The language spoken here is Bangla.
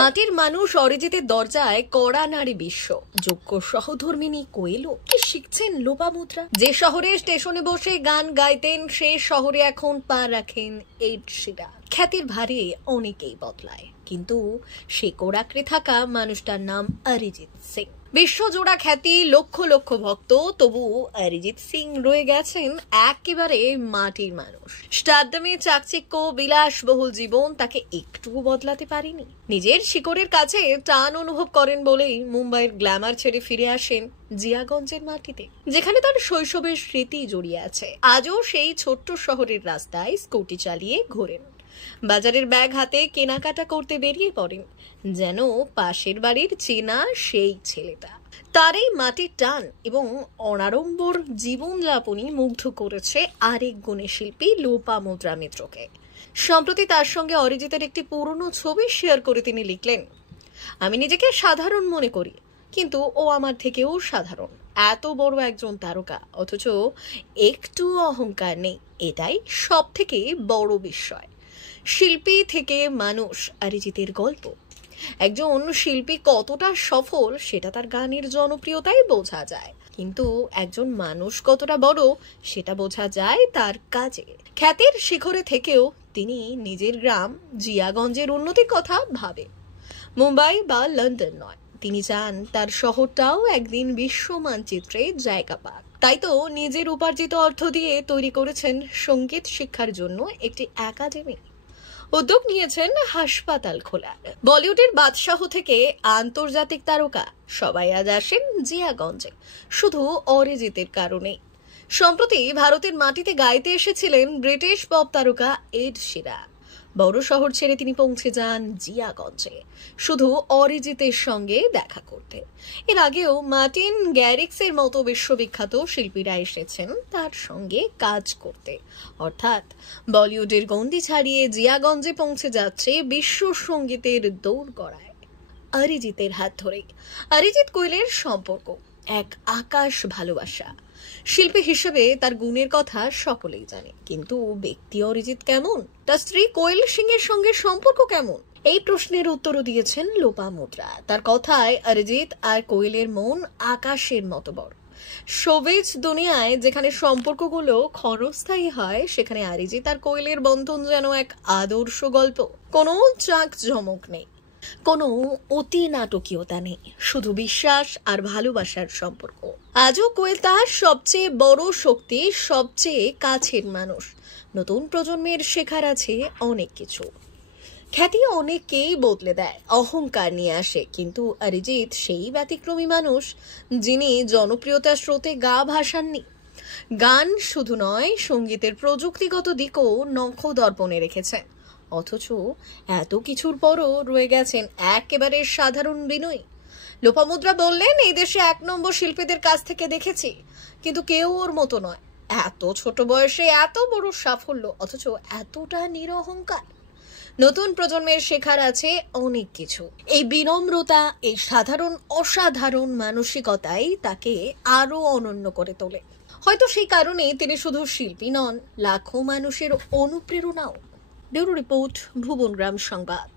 মাটির মানুষ অরিজিতের দরজায় কড়া নারী বিশ্ব যোগ্য সহধর্মিনী কোয়েলও কি শিখছেন লোপামুদ্রা। যে শহরে স্টেশনে বসে গান গাইতেন সে শহরে এখন পা রাখেন এড শিরান। খ্যাতির ভারে অনেকেই বদলায়, কিন্তু সে কোড়াকড়ে থাকা মানুষটার নাম অরিজিৎ সিং। বিশ্বজোড়া খ্যাতি, লক্ষ লক্ষ ভক্ত, তবু অরিজিৎ সিং রয়ে গেছেন একেবারে মাটির মানুষ। স্টারডমে চাকচিক্য, বিলাসবহুল জীবন তাকে একটুও বদলাতে পারেনি। নিজের শিকড়ের কাছে টান অনুভব করেন বলেই মুম্বাইয়ের গ্ল্যামার ছেড়ে ফিরে আসেন জিয়াগঞ্জের মাটিতে, যেখানে তার শৈশবের স্মৃতি জড়িয়ে আছে। আজও সেই ছোট্ট শহরের রাস্তায় স্কুটি চালিয়ে ঘোরেন, বাজারের ব্যাগ হাতে কেনাকাটা করতে বেরিয়ে পড়েন, যেন পাশের বাড়ির চেনা সেই ছেলেটা। তার এই মাটির টান এবং অনাড়ম্বর জীবনযাপনই মুগ্ধ করেছে আরেক গুণী শিল্পী লোপামুদ্রা মিত্রকে। সম্প্রতি তার সঙ্গে অরিজিতের একটি পুরনো ছবি শেয়ার করে তিনি লিখলেন, আমি নিজেকে সাধারণ মনে করি, কিন্তু ও আমার থেকেও সাধারণ। এত বড় একজন তারকা, অথচ একটু অহংকার নেই, এটাই সব থেকে বড় বিস্ময়। শিল্পী থেকে মানুষ, অরিজিতের গল্প। একজন শিল্পী কতটা সফল সেটা তার গানের জনপ্রিয়তায় বোঝা যায়, কিন্তু একজন মানুষ কতটা বড় সেটা বোঝা যায় তার কাজে। খ্যাতির শিখরে থেকেও তিনি নিজের গ্রাম জিয়াগঞ্জের উন্নতির কথা ভাবেন, মুম্বাই বা লন্ডন নয়। তিনি চান তার শহরটাও একদিন বিশ্ব মানচিত্রে জায়গা পাক। তাই তো নিজের উপার্জিত অর্থ দিয়ে তৈরি করেছেন সঙ্গীত শিক্ষার জন্য একটি একাডেমি। উদ্যোগ নিয়েছেন হাসপাতাল খোলার। বলিউডের বাদশাহ থেকে আন্তর্জাতিক তারকা সবাই আজ আসেন জিয়াগঞ্জে শুধু অরিজিতের কারণে। সম্প্রতি ভারতের মাটিতে গাইতে এসেছিলেন ব্রিটিশ পপ তারকা এড শিরান। বড় শহর ছেড়ে তিনি পৌঁছে যান জিয়াগঞ্জে শুধু অরিজিতের সঙ্গে দেখা করতে। এর আগেও মার্টিন গ্যারিক্সের মতো বিশ্ববিখ্যাত শিল্পীরা এসেছেন তার সঙ্গে কাজ করতে। অর্থাৎ বলিউডের গণ্ডি ছাড়িয়ে জিয়াগঞ্জে পৌঁছে যাচ্ছে বিশ্ব সঙ্গীতের দৌড়গড়ায় অরিজিতের হাত ধরে। অরিজিৎ কোয়েলের সম্পর্ক এক আকাশ ভালোবাসা। শিল্পী হিসেবে তার গুণের কথা সকলেই জানে, কিন্তু ব্যক্তি অরিজিৎ কেমন, তার স্ত্রী কোয়েল সিং এর সঙ্গে সম্পর্ক কেমন, এই প্রশ্নের উত্তরও দিয়েছেন লোপামুদ্রা। তার কথায় অরিজিৎ আর কোয়েলের মন আকাশের মতো বড়। শোবিজ দুনিয়ায় যেখানে সম্পর্কগুলো ক্ষণস্থায়ী হয়, সেখানে অরিজিৎ আর কোয়েলের বন্ধন যেন এক আদর্শ গল্প। কোনো চাকজমক নেই, কোনো অতি নাটকীয়তা নেই, শুধু বিশ্বাস আর ভালোবাসার সম্পর্ক। আজও কোয়েল তার সবচেয়ে বড় শক্তি, সবচেয়ে কাছের মানুষ। নতুন প্রজন্মের শেখার আছে অনেক কিছু। খ্যাতি অনেককেই বদলে দেয়, অহংকার নিয়ে আসে, কিন্তু অরিজিৎ সেই ব্যতিক্রমী মানুষ যিনি জনপ্রিয়তার স্রোতে গা ভাসাননি। গান শুধু নয়, সঙ্গীতের প্রযুক্তিগত দিকও নখদর্পণে রেখেছেন। অথচ এত কিছুর পরও রয়ে গেছেন একেবারে সাধারণ বিনয়ী। লোপামুদ্রা বললেন, এই দেশে এক নম্বর শিল্পীদের কাছ থেকে দেখেছি, কিন্তু কেউ ওর মতো নয়। এত ছোট বয়সে এত বড় সাফল্য, অথচ এতটা নিরহংকার। নতুন প্রজন্মের শেখার আছে অনেক কিছু। এই বিনম্রতা, এই সাধারণ অসাধারণ মানসিকতাই তাকে আরো অনন্য করে তোলে। হয়তো সেই কারণে তিনি শুধু শিল্পী নন, লাখো মানুষের অনুপ্রেরণাও। ব্যুরো রিপোর্ট, ভুবনগ্রাম সংবাদ।